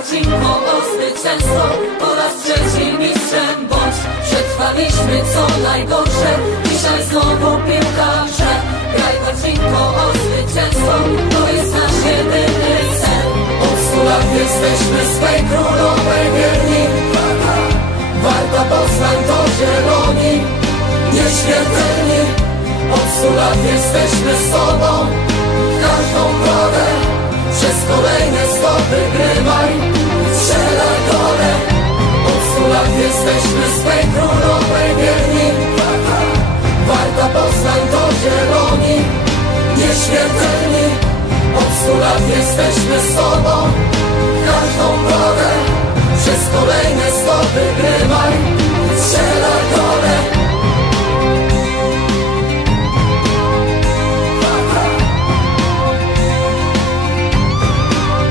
Marcinko o zwycięstwo Po raz trzeci mistrzem bądź. Przetrwaliśmy co najgorsze Dzisiaj znowu piłka grze Graj Marcinko o zwycięstwo To jest nasz jedyny cel. Od stu lat jesteśmy swej królowej wierni. Warta Poznań to zieloni. Nieśmiertelni. Od stu lat jesteśmy z tobą każdą porę Przez kolejne stopy grywaj jesteśmy swej królowej wierni. Warta Poznań to zieloni Nieśmiertelni. Od stu lat jesteśmy W każdą porę Przez kolejne stopy grywaj